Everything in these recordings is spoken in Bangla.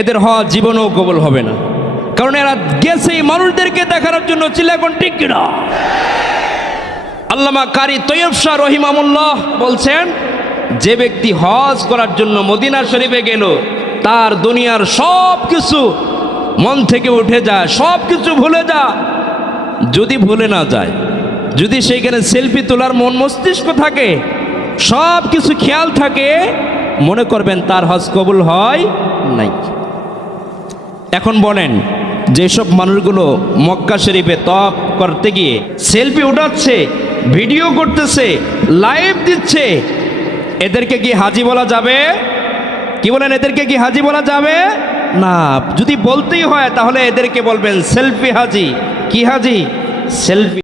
এদের হওয়া জীবনও কবল হবে না। কারণ এরা গেছে মানুষদেরকে দেখানোর জন্য চিল্লাখন ঠিক কিনা। আল্লামা কারি তৈয়ব শাহ রহিমামুল্লাহ বলছেন, যে ব্যক্তি হজ করার জন্য মদিনা শরীফে গেল, তার দুনিয়ার সব কিছু মন থেকে উঠে যায় সব কিছু ভুলে যা যদি ভুলে না যায়, যদি সেইখানে সেলফি তোলার মন মস্তিষ্ক থাকে সব কিছু খেয়াল থাকে, মনে করবেন তার হজ কবুল হয় নাই। এখন বলেন, যেসব মানুষগুলো মক্কা শরীফে তপ করতে গিয়ে সেলফি উঠাচ্ছে, ভিডিও করতেছে, লাইভ দিচ্ছে, এদেরকে কি হাজি বলা যাবে? কি বলেন, এদেরকে কি হাজি বলা যাবে? না, যদি বলতেই হয় তাহলে এদেরকে বলবেন সেলফি হাজি। কি হাজি? সেলফি।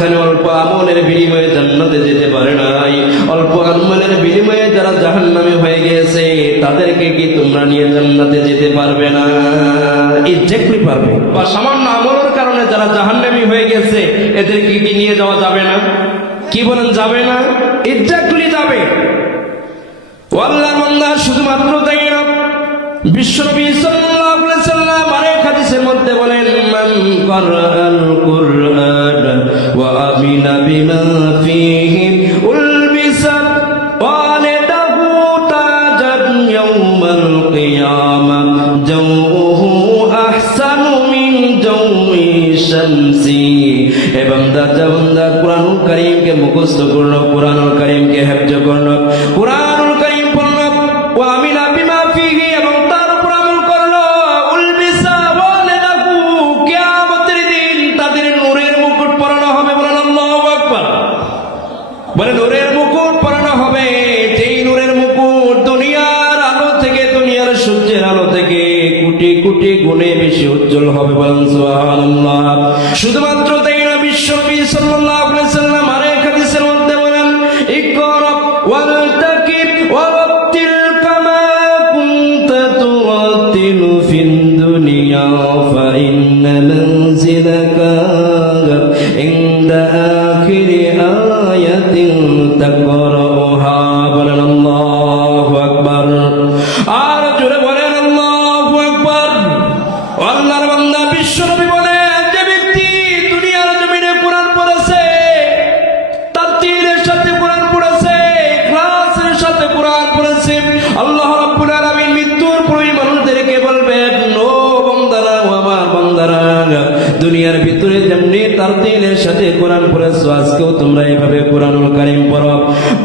জাহান্নামের অল্প আমলের বিনিময়ে জান্নাতে যেতে পারে নাই। অল্প আমলের বিনিময়ে যারা জাহান্নামে হয়ে গেছে তাদেরকে কি তোমরা নিয়ে জান্নাতে যেতে পারবে না? এক্স্যাক্টলি পারবে। বা সামান্য আমলের কারণে যারা জাহান্নামী হয়ে গেছে এদেরকে কি নিয়ে যাওয়া যাবে না? কি বলেন যাবে না? এক্স্যাক্টলি যাবে। আল্লাহ বান্দা শুধুমাত্র তাই না, বিশ্বনবী সাল্লাল্লাহু আলাইহি সাল্লাম আরেক হাদিসের মধ্যে বলেন, মান কারাআল শামসি এবং কারীমকে মুখস্থ করল কারীমকে হেফজ করল। কারীম পড়ল ও আমিনা বিমা ফিহি এবং তার উপর আমল করল, উলবিসা কিয়ামতের দিন তাদের নূরের মুকুট পরানো হবে, বলেন আল্লাহু আকবার। নূরের মুকুট পরানো হবে, যেই নূরের মুকুট দুনিয়ার আলো থেকে, দুনিয়ার সূর্যের আলো থেকে কোটি কোটি গুণে বেশি উজ্জ্বল হবে, বলেন সুবহানাল্লাহ। শুধুমাত্র তারতিলের সাথে কোরআন পড়েছো, আজকেও তোমরা এভাবে কোরআনুল কারীম পড়ো।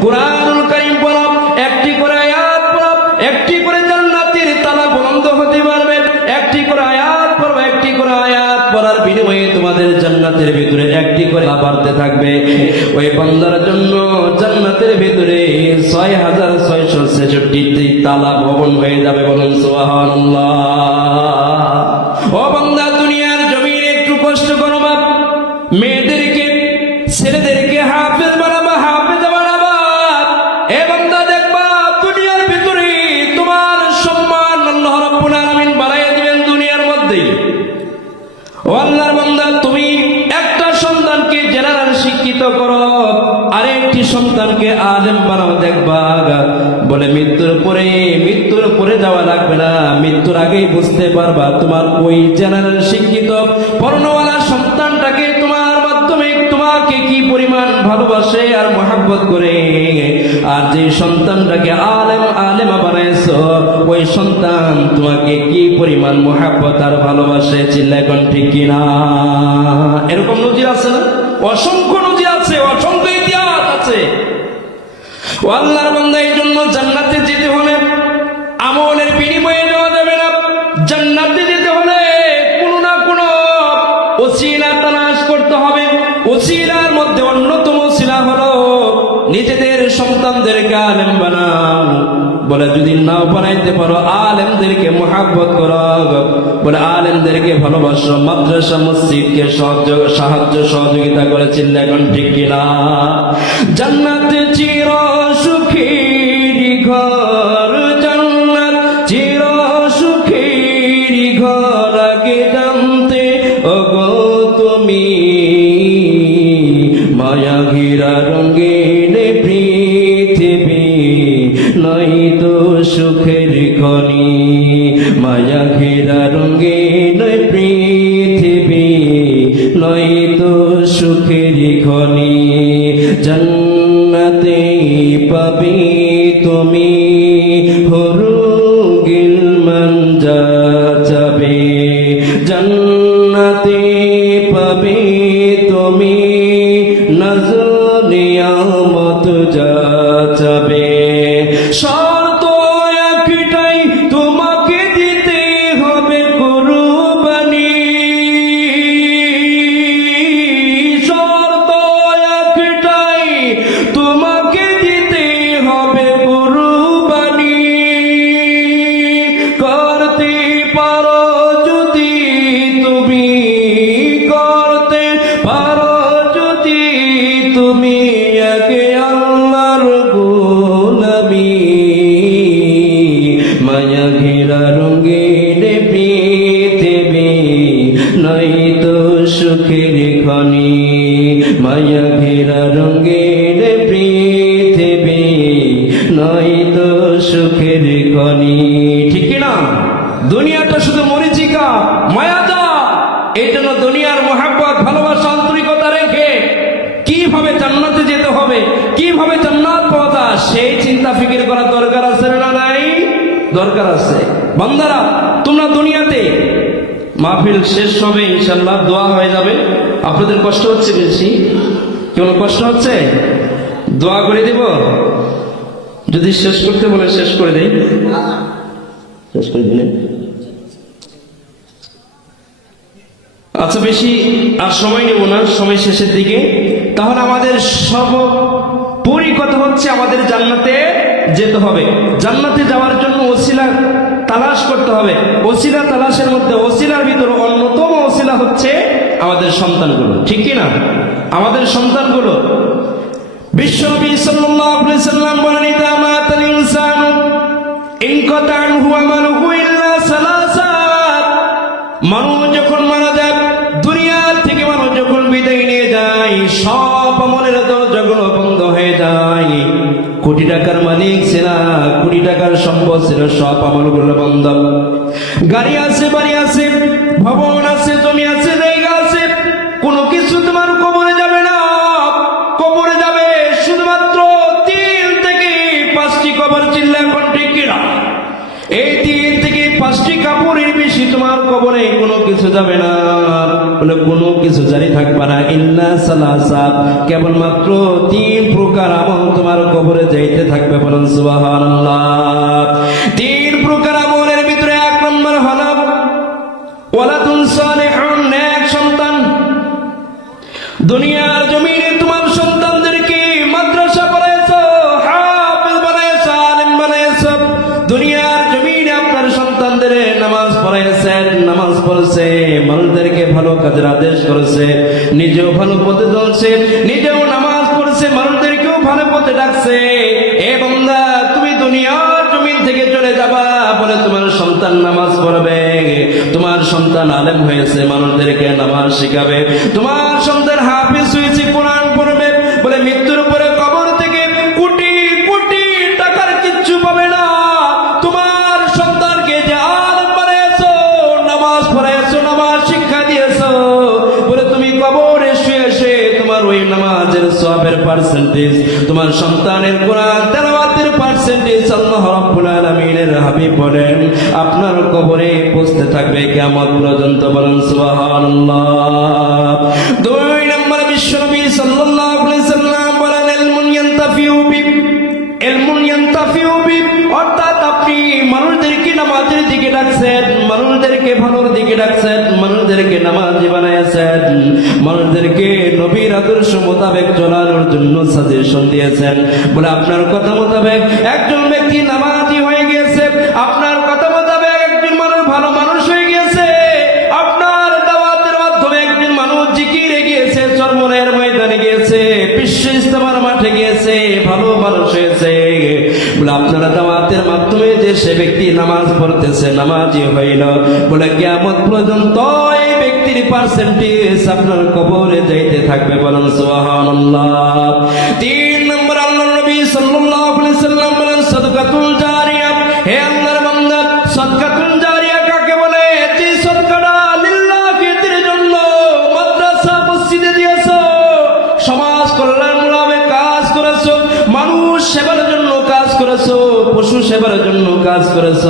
কোরআনুল কারীম পড়ো, একটি করে আয়াত পড়ো, একটি করে জান্নাতের তালা বন্ধ হতে পারবে, একটি করে আয়াত পড়ো, একটি করে আয়াত পড়ার বিনিময়ে তোমাদের জান্নাতের ভিতরে একটি করে বাড়তে থাকবে। ওই বান্দার জন্য জান্নাতের ভিতরে ছয় হাজার ছয়শো ছেষট্টি তালা ভবন হয়ে যাবে বলুন, সুবহানাল্লাহ। ও বান্দা বলে, মৃত্যুর পরে মৃত্যুর পরে যাওয়া লাগবে না। মৃত্যুর আগেই বুঝতে পারবা, তোমার ওই জেনারেল শিক্ষিত পর্ণওয়ালা সন্তানটাকে তোমার মাধ্যমে তোমাকে কি পরিমাণ ভালোবাসে আর মহাব্বত করে। আর যে সন্তানটাকে আলেম, আলেমা বানাইছো, ওই সন্তান তোমাকে কি পরিমাণ মহাব্বত আর ভালোবাসে? চিল্লাই কোন ঠিক কিনা এরকম নজির আছে না? অসংখ্য নজির আছে অসংখ্য ইতিহাস আছে ও আল্লাহর বান্দা, এই জন্য জান্নাতে যেতে হলে আমলের বিনিময়ে দেওয়া যাবে না। জান্নাতে যেতে হলে কোনো না কোনো ওসিলা তালাশ করতে হবে। ওসিলার মধ্যে অন্যতম ওসিলা হলো নিজেদের সন্তানদের আলেম বানাও বলে, যদি না বানাইতে পারো, আলেমদেরকে মোহাব্বত করো। বলে, আলেমদেরকে ভালোবাসো। মাদ্রাসা সহযোগ- সাহায্য সহযোগিতা করেছিল এখন ঠিক কিনা? জান্নাতে চির সুখীর সুখের খনি, মায়া ঘিরা রঙিন পৃথিবী, নয় তো সুখের খনি। জন্নতে পাবি তুমি, হরুগিল মঞ্জা যাবে জন্নতে পাবি তুমি নজরিয়ামত যাবে শর্ত কীভাবে জান্নাতে যেতে হবে? কীভাবে জান্নাত পাওয়া সেই চিন্তা ফিকির করার দরকার আছে না নাই? দরকার আছে। বান্দারা, তোমরা দুনিয়াতে মাহফিল শেষ হবে ইনশাল্লাহ দোয়া হয়ে যাবে। আপনাদের কষ্ট হচ্ছে বেশি? কোনো কষ্ট হচ্ছে? দোয়া করে দিব? যদি শেষ করতে বলে শেষ করে দেই। শেষ করে দিলেন আচ্ছা বেশি আর সময় নেব না, সময় শেষের দিকে। তাহলে আমাদের সর্বোপরি কথা হচ্ছে আমাদের জান্নাতে যেতে হবে। জান্নাতে যাওয়ার জন্য ওসিলা তালাশ করতে হবে। ওসিলা তালাশের মধ্যে ওসিলার ভিতরে অন্যতম ওসিলা হচ্ছে আমাদের সন্তানগুলো। ঠিক কি না? আমাদের সন্তানগুলো। মানুষ যখন মারা যায় দুনিয়ার থেকে মানুষ যখন বিদায় নিয়ে যায়, সব আমলের দরজাগুলো বন্ধ হয়ে যায়। কোটি টাকার মালিক ছিল কোটি টাকার সম্পদ ছিল সব আমলগুলো বন্ধ গাড়ি আছে, বাড়ি আছে, ভবন আছে, জমি আছে কোনো কিছু তোমার কবরে যাবে না। কবরে যাবে শুধুমাত্র তিন থেকে পাঁচটি কবর এই তিন থেকে পাঁচটি কাপড়ের বেশি তোমার কবরে কোনো কিছু যাবে না। বলে কোনো কিছু জারি থাকবে না। ইল্লা সালাসা, কেবলমাত্র তিন প্রকার আমল তোমার কবরে যাইতে থাকবে বলেন সুবহানাল্লাহ। তিন প্রকার আমলের ভিতরে এক নম্বর হল ওয়ালাদুন সালিহুন, নেক সন্তান। দুনিয়ার জমিনে তোমার সন্তানদেরকে মাদ্রাসা বানাইছো, হাফেজ বানাইছো, আলেম বানাইছো দুনিয়ার পড়ছে মানুষদেরকে ভালো কাজের আদেশ করেছে, নিজেও ভালো পথে চলছে, নিজেও নামাজ পড়ছে, মানুষদেরকেও ভালো পথে ডাকছে। এ বন্ধা তুমি দুনিয়ার জমিন থেকে চলে যাবা বলে তোমার সন্তান নামাজ পড়বে। তোমার সন্তান আলেম হয়েছে, মানুষদেরকে নামাজ শিখাবে। তোমার সন্তান হাফিজ তোমার সন্তানের কোরআন তেলাওয়াতের পার্সেন্টেজ আল্লাহ রাব্বুল আলামিনের হাবিব বলেন, আপনার কবরে পৌঁছতে থাকবে কিয়ামত পর্যন্ত বলেন সুবহানাল্লাহ। দুই নম্বর বিশ্বনবী সাল্লাল্লাহু আলাইহি সাল্লাম বলেন ইলমুন ইয়ান্তাফিউ বি ইলমুন ইয়ান্তাফিউ বি অর্থাৎ আপনি মানুষদেরকে নামাজের দিকে ডাকছেন, মানুষদেরকে ভালোর দিকে ডাকছেন, মানুষদেরকে নামাজি বানাইছেন মানুষদেরকে নবীর আদর্শ মোতাবেক চলানোর জন্য সাজেশন দিয়েছেন। বলে আপনার কথা মোতাবেক একজন ব্যক্তি নামাজি হয়ে গিয়েছে, আপনার কথা মোতাবেক একজন মানুষ ভালো মানুষ হয়ে গিয়েছে, আপনার দাওয়াতের মাধ্যমে একজন মানুষ জিকিরে গিয়েছে, চরমনের ময়দানে গিয়েছে, বিশ্ব ইস্তেমার মাঠে গিয়েছে, ভালো মানুষ হয়েছে। বলে আপনারা দাওয়াতের মাধ্যমে যে সে ব্যক্তি নামাজ পড়তেছে, নামাজি হইল। বলে কিয়ামত পর্যন্ত পার্সেন্টেজ আপনার কবরে যাইতে থাকবে বলুন সোহান তিন জন্য কাজ করেছ।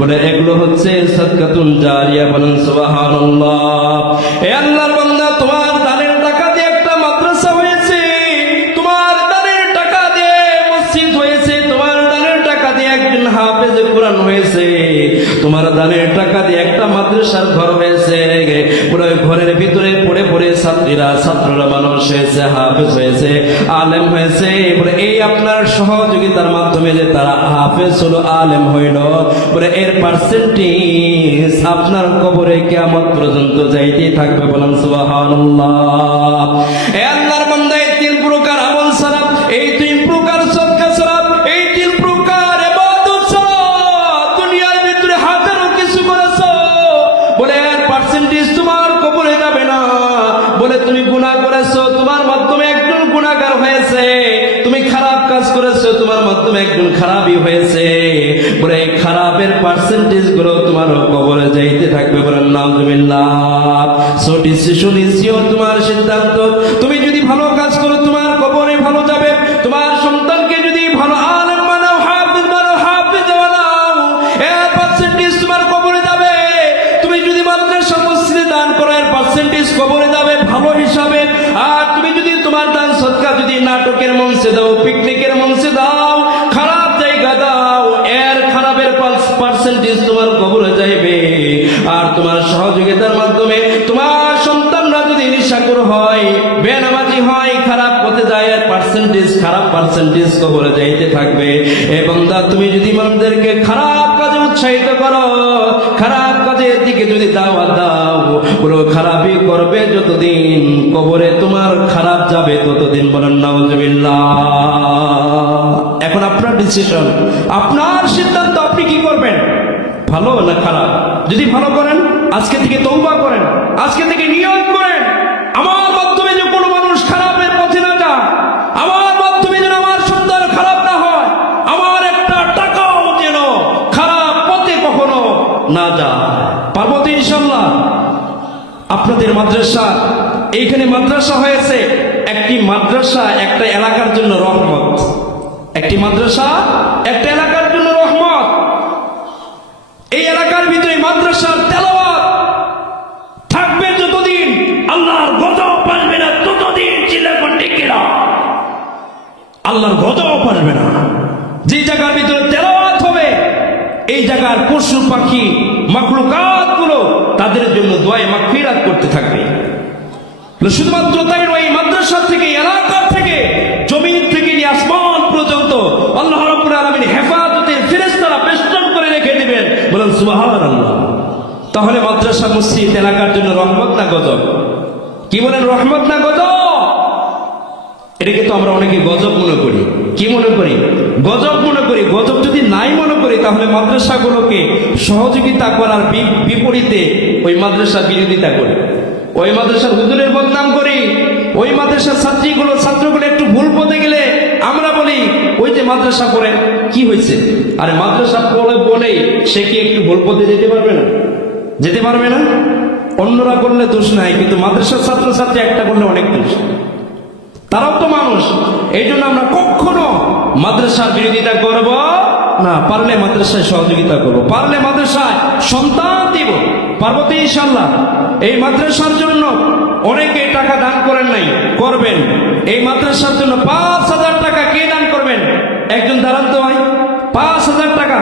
বলে, এগুলো হচ্ছে সদকাতুল জারিয়া বলেন, সুবহানাল্লাহ। তোমার দানের টাকা দিয়ে একটা হয়েছে। তোমার টাকা দিয়ে তোমার দানের টাকা দিয়ে একটা মাদ্রাসার ঘর হয়েছে। পুরো ঘরের ভিতরে পড়ে ছাত্রীরা মানুষ হয়েছে হাফেজ হয়েছে, আলেম হয়েছে। এই আপনার সহযোগিতার মাধ্যমে যে তারা হাফেজ হলো আলেম হইল এর পার্সেন্টেজ আপনার কবরে কেমন পর্যন্ত যাইতেই থাকবে বলেন তিন প্রকার এই তিন প্রকার ভিতরে কিছু বলে তোমার বলে তুমি গুণা করেছ, তোমার মাধ্যমে একজন গুণাকার হয়েছে। তুমি খারাপ কাজ করেছ, তোমার মাধ্যমে একজন খারাপই হয়েছে। বলে এই খারাপের পার্সেন্টেজগুলো তোমার কবরে যাইতে থাকবে তুমি সো ডিসিশন ইজ ইওর তোমার সিদ্ধান্ত। তুমি যদি পার্সেন্টেজ কবরে যাইতে থাকবে। এবং তা তুমি যদি মানুষদেরকে খারাপ কাজে উৎসাহিত করো, খারাপ কাজের দিকে যদি দাওয়াত দাও পুরো খারাপই করবে যতদিন কবরে তোমার খারাপ যাবে ততদিন বলেন, নাউজুবিল্লাহ। এখন আপনার ডিসিশন আপনার সিদ্ধান্ত আপনি কি করবেন? ভালো না খারাপ? যদি ভালো করেন, আজকে থেকে তৌবা করেন, আজকে থেকে নিয়ম করেন আমার মাধ্যমে যে কোনো মানুষ খারাপের পথে না যায় আমার মাধ্যমে যেন আমার সুন্দর খারাপ না হয় আমার একটা টাকাও যেন খারাপ পথে কখনো না যায় পারব তো ইনশাল্লাহ আপনাদের মাদ্রাসা। এইখানে মাদ্রাসা হয়েছে, একটি মাদ্রাসা একটা এলাকার জন্য রহমত। একটি মাদ্রাসা একটা এলাকার জন্য রহমত। এই এলাকার ভিতরে মাদ্রাসার তেলাওয়াত থাকবে যতদিন, আল্লাহর গজব আসবে না, ততদিন আল্লাহর আসবে না। যে জায়গার ভিতরে তেলাওয়াত হবে, এই জায়গার পশু পাখি মাকলুকাতগুলো তাদের জন্য দোয়ায় মাগফিরাত করতে থাকবে। শুধুমাত্র তাই নয় মাদ্রাসা থেকে এলাকা থেকে, জমিন থেকে আসমান পর্যন্ত আল্লাহ রাব্বুল হেফাজতে ফেরেশতারা বেষ্টন করে রেখে দিবেন। বলেন, সুবহানাল্লাহ। তাহলে মাদ্রাসা, মসজিদ, এলাকার জন্য রহমত না গজব? কি বলেন, রহমত না গজব? এটাকে তো আমরা অনেকে গজব মনে করি। কি মনে করি? গজব মনে করি। গজব যদি নাই মনে করি, তাহলে মাদ্রাসাগুলোকে সহযোগিতা করার বিপরীতে ওই মাদ্রাসা বিরোধিতা করি। ওই মাদ্রাসার হুজুরের বদনাম করি, ওই মাদ্রাসার ছাত্রীগুলো, ছাত্রগুলো একটু ভুল পথে গেলে আমরা বলি, ওই যে মাদ্রাসা পড়ে, কি হয়েছে? আরে মাদ্রাসা পড়ে বলেই সে কি একটু ভুল পথে যেতে পারবে না? যেতে পারবে না? অন্যরা করলে দোষ নাই, কিন্তু মাদ্রাসার ছাত্রছাত্রী একটা করলে অনেক দোষ। তারাও তো মানুষ এই জন্য আমরা কখনো মাদ্রাসার বিরোধিতা করব না, পারলে মাদ্রাসায় সহযোগিতা করব, পারলে মাদ্রাসায় সন্তান দিব। পার্বতী ইনশাল্লাহ এই মাদ্রাসার জন্য অনেকে টাকা দান করেন নাই, করবেন। এই মাদ্রাসার জন্য পাঁচ হাজার টাকা কে দান করবেন? একজন দাঁড়ান তো ভাই। পাঁচ হাজার টাকা।